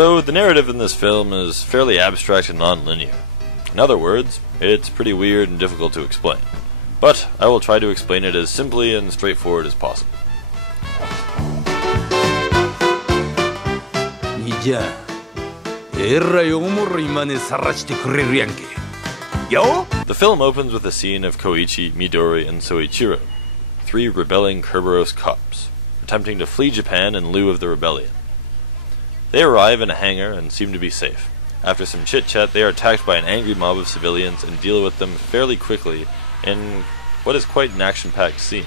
So, the narrative in this film is fairly abstract and non-linear. In other words, it's pretty weird and difficult to explain. But I will try to explain it as simply and straightforward as possible. The film opens with a scene of Koichi, Midori, and Soichiro, three rebelling Kerberos cops, attempting to flee Japan in lieu of the rebellion. They arrive in a hangar and seem to be safe. After some chit-chat, they are attacked by an angry mob of civilians and deal with them fairly quickly in what is quite an action-packed scene.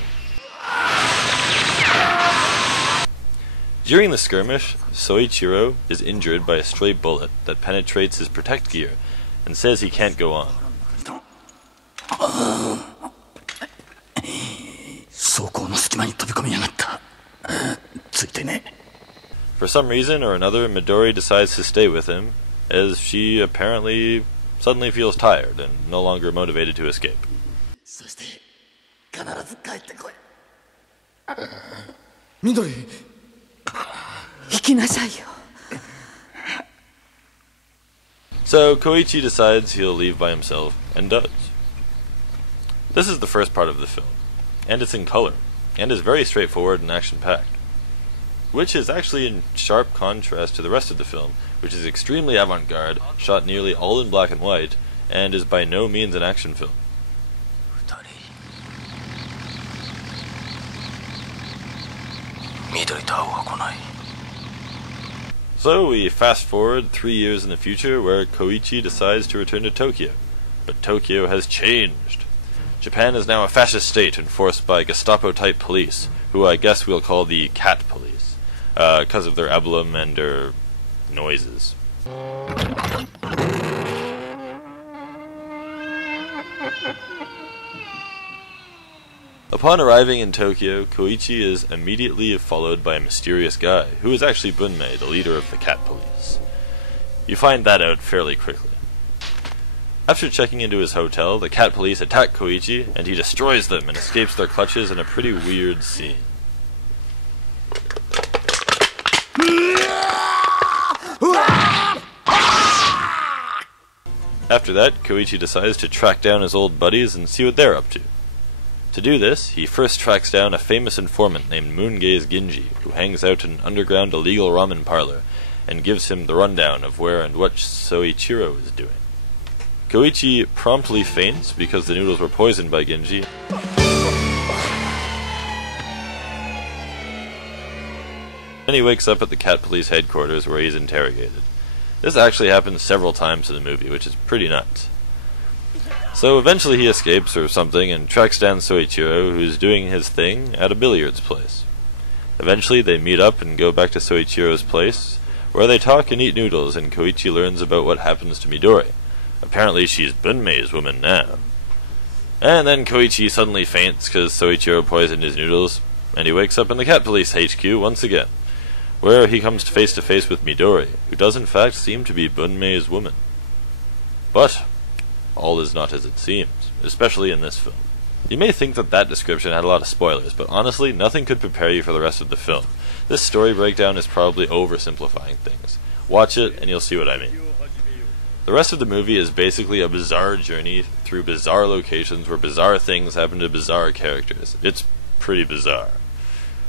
During the skirmish, Soichiro is injured by a stray bullet that penetrates his protect gear and says he can't go on. For some reason or another, Midori decides to stay with him, as she apparently suddenly feels tired and no longer motivated to escape. So Koichi decides he'll leave by himself, and does. This is the first part of the film, and it's in color, and is very straightforward and action-packed, which is actually in sharp contrast to the rest of the film, which is extremely avant-garde, shot nearly all in black and white, and is by no means an action film. So we fast forward 3 years in the future, where Koichi decides to return to Tokyo. But Tokyo has changed. Japan is now a fascist state enforced by Gestapo-type police, who I guess we'll call the Cat Police, because of their emblem and their noises. Upon arriving in Tokyo, Koichi is immediately followed by a mysterious guy, who is actually Bunmei, the leader of the Cat Police. You find that out fairly quickly. After checking into his hotel, the Cat Police attack Koichi, and he destroys them and escapes their clutches in a pretty weird scene. After that, Koichi decides to track down his old buddies and see what they're up to. To do this, he first tracks down a famous informant named Moongaze Ginji, who hangs out in an underground illegal ramen parlor, and gives him the rundown of where and what Soichiro is doing. Koichi promptly faints because the noodles were poisoned by Ginji, and he wakes up at the Cat Police headquarters where he's interrogated. This actually happens several times in the movie, which is pretty nuts. So eventually he escapes or something and tracks down Soichiro, who's doing his thing at a billiards place. Eventually they meet up and go back to Soichiro's place, where they talk and eat noodles, and Koichi learns about what happens to Midori. Apparently she's Bunmei's woman now. And then Koichi suddenly faints because Soichiro poisoned his noodles, and he wakes up in the Cat Police HQ once again, where he comes face to face with Midori, who does in fact seem to be Bunmei's woman. But all is not as it seems, especially in this film. You may think that description had a lot of spoilers, but honestly, nothing could prepare you for the rest of the film. This story breakdown is probably oversimplifying things. Watch it, and you'll see what I mean. The rest of the movie is basically a bizarre journey through bizarre locations where bizarre things happen to bizarre characters. It's pretty bizarre,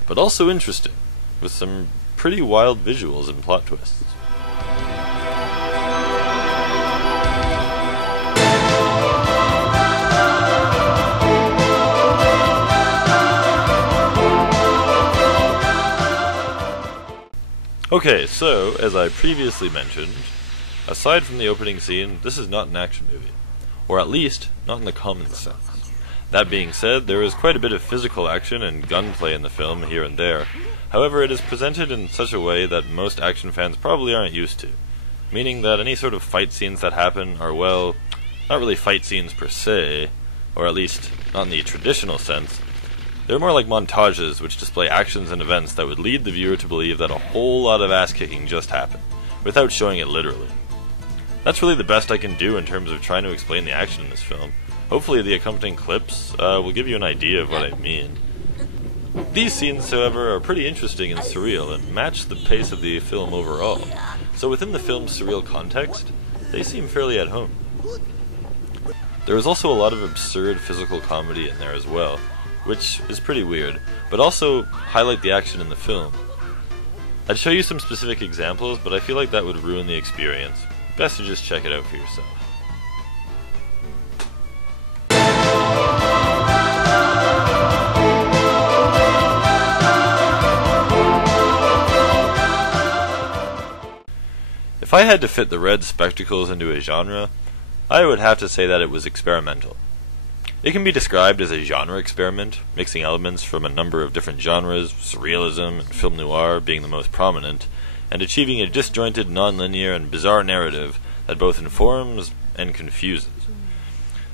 but also interesting, with some pretty wild visuals and plot twists. Okay, so, as I previously mentioned, aside from the opening scene, this is not an action movie. Or at least, not in the common sense. That being said, there is quite a bit of physical action and gunplay in the film here and there. However, it is presented in such a way that most action fans probably aren't used to. Meaning that any sort of fight scenes that happen are, well, not really fight scenes per se, or at least not in the traditional sense. They're more like montages which display actions and events that would lead the viewer to believe that a whole lot of ass-kicking just happened, without showing it literally. That's really the best I can do in terms of trying to explain the action in this film. Hopefully the accompanying clips will give you an idea of what I mean. These scenes, however, are pretty interesting and surreal and match the pace of the film overall. so within the film's surreal context, they seem fairly at home. There is also a lot of absurd physical comedy in there as well, which is pretty weird, but also highlight the action in the film. I'd show you some specific examples, but I feel like that would ruin the experience. Best to just check it out for yourself. If I had to fit the red spectacles into a genre, I would have to say that it was experimental. It can be described as a genre experiment, mixing elements from a number of different genres, surrealism and film noir being the most prominent, and achieving a disjointed, non-linear, and bizarre narrative that both informs and confuses.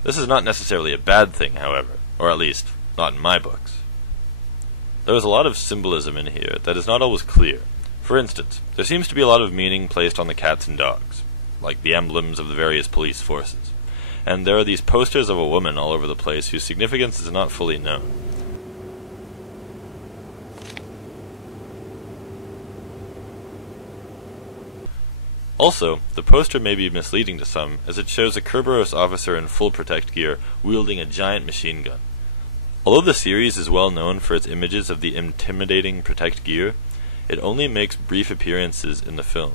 This is not necessarily a bad thing, however, or at least, not in my books. There is a lot of symbolism in here that is not always clear. For instance, there seems to be a lot of meaning placed on the cats and dogs, like the emblems of the various police forces. And there are these posters of a woman all over the place whose significance is not fully known. Also, the poster may be misleading to some, as it shows a Kerberos officer in full protect gear wielding a giant machine gun. Although the series is well known for its images of the intimidating protect gear, it only makes brief appearances in the film.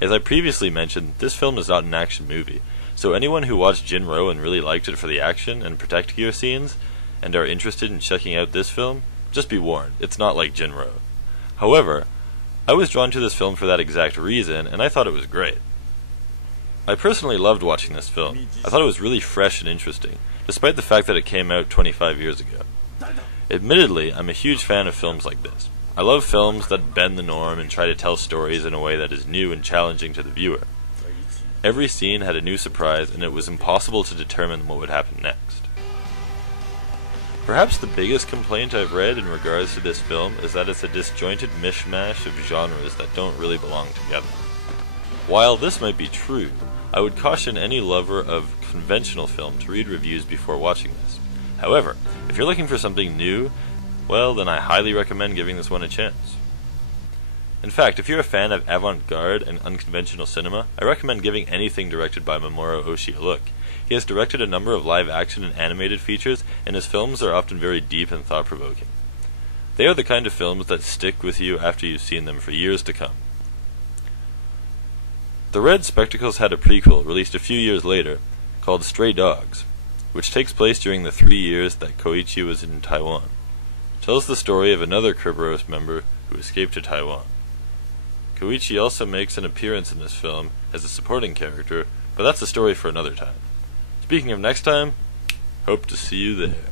As I previously mentioned, this film is not an action movie, so anyone who watched Jinro and really liked it for the action and protect gear scenes, and are interested in checking out this film, just be warned, it's not like Jinro. However, I was drawn to this film for that exact reason, and I thought it was great. I personally loved watching this film. I thought it was really fresh and interesting, despite the fact that it came out 25 years ago. Admittedly, I'm a huge fan of films like this. I love films that bend the norm and try to tell stories in a way that is new and challenging to the viewer. Every scene had a new surprise, and it was impossible to determine what would happen next. Perhaps the biggest complaint I've read in regards to this film is that it's a disjointed mishmash of genres that don't really belong together. While this might be true, I would caution any lover of conventional film to read reviews before watching this. However, if you're looking for something new, well, then I highly recommend giving this one a chance. In fact, if you're a fan of avant-garde and unconventional cinema, I recommend giving anything directed by Mamoru Oshii a look. He has directed a number of live-action and animated features, and his films are often very deep and thought-provoking. They are the kind of films that stick with you after you've seen them for years to come. The Red Spectacles had a prequel released a few years later, called Stray Dogs, which takes place during the 3 years that Koichi was in Taiwan. It tells the story of another Kerberos member who escaped to Taiwan. Koichi also makes an appearance in this film as a supporting character, but that's a story for another time. Speaking of next time, hope to see you there.